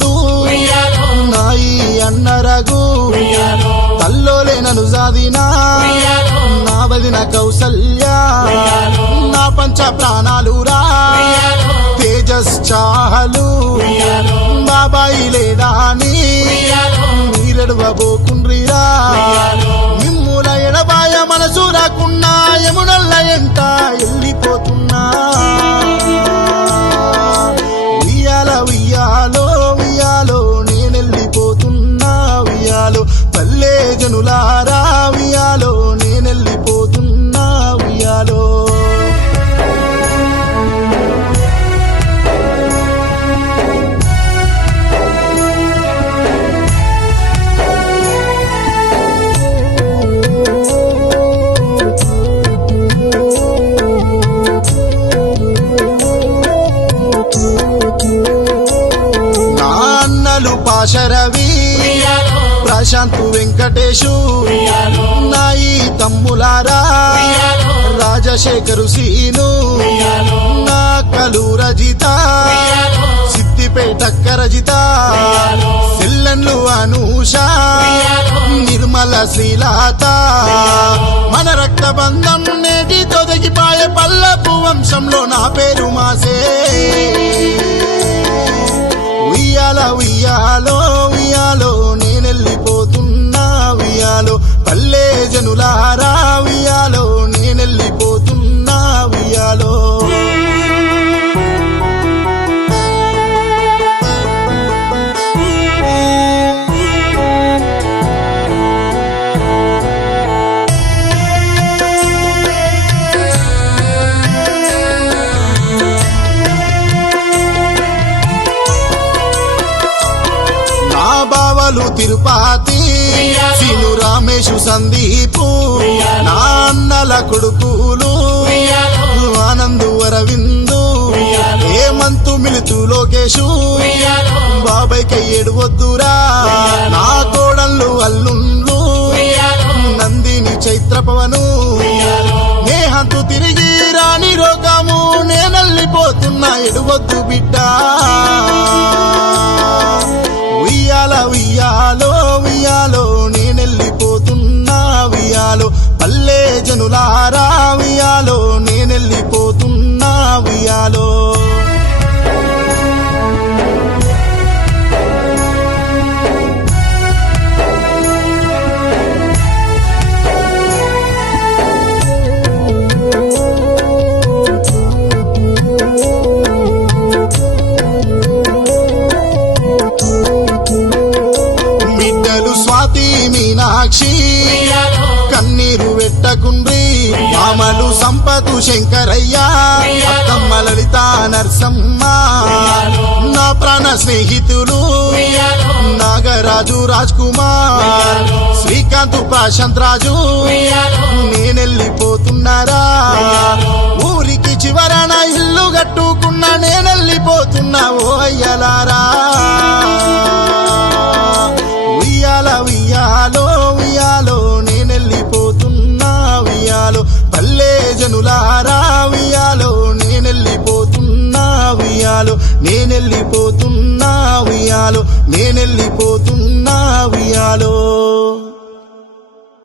తోడు నాయి అన్న రఘు తల్లోలే నన్ను సాదినా నా వదిన కౌసల్య నా పంచ ప్రాణాలు రా తేజస్ చాహలు బాబాయి లేడాని మీరెడవబోకుండ్రిరా మిమ్ముల ఎడబాయ మనసు రాకున్నా యమునల్ల ఎంట వెళ్ళిపోతున్నా ఉయ్యాల ఉయ్యాలో ఉయ్యాలో నేనెళ్ళిపోతున్నా ఉయ్యాలో పల్లె జనులారా ఉయ్యాలో నేనెళ్ళిపోతున్నా ఉయ్యాలో పాశరవి ప్రశాంతు వెంకటేశు నాయి తమ్ములారా రాజశేఖరు సీను నా కలు రజిత సిద్దిపేట రజిత సెల్లన్లు అనూష నిర్మల శ్రీలత మన రక్త బంధం నేటితో తెగిపాయ పల్లపు వంశంలో నా పేరు మాసే ఉయ్యాల ఉయ్యాలో ఉయ్యాలో నేనెళ్ళిపోతున్నా ఉయ్యాలో పల్లె జనులారా ఉయ్యాలో నేనెళ్ళిపోతున్నా ఉయ్యాలో తిరుపతి సీను రామేశు సందీపు నా అన్నల కొడుకులు ఆనందు అరవిందు హేమంతు మిలుతు లోకేశు బాబాయ్కి ఏడువద్దురా నా కోడళ్ళు అల్లుండ్లు నందిని చైత్రపవను నేహంతు తిరిగి రాని రోగము నేనెళ్ళిపోతున్నా ఎడువద్దు బిడ్డ ఉయ్యాల ఉయ్యాలో ఉయ్యాలో నేనెళ్ళిపోతున్నా ఉయ్యాలో పల్లె జనులారా ఉయ్యాలో నేనెళ్ళిపోతున్నా ఉయ్యాలో మీనాక్షి కన్నీరు వెట్టకుండ్రి మామలు సంపతు శంకరయ్య అత్తమ్మ లలిత నరసమ్మ నా ప్రాణ స్నేహితులు నాగరాజు రాజ్ కుమార్ శ్రీకాంత్ ప్రశాంత్ రాజు నేనెళ్ళిపోతున్నారా ఊరికి చివరన ఇల్లు కట్టుకున్నా నేనెళ్ళిపోతున్నా ఓ అయ్యలారా ఉయ్యాల ఉయ్యాలో ఉయ్యాలో నేనెళ్ళిపోతున్నా ఉయ్యాలో పల్లె జనులారా ఉయ్యాలో నేనెళ్ళిపోతున్నా ఉయ్యాలో నేనెళ్ళిపోతున్నా ఉయ్యాలో నేనెళ్ళిపోతున్నా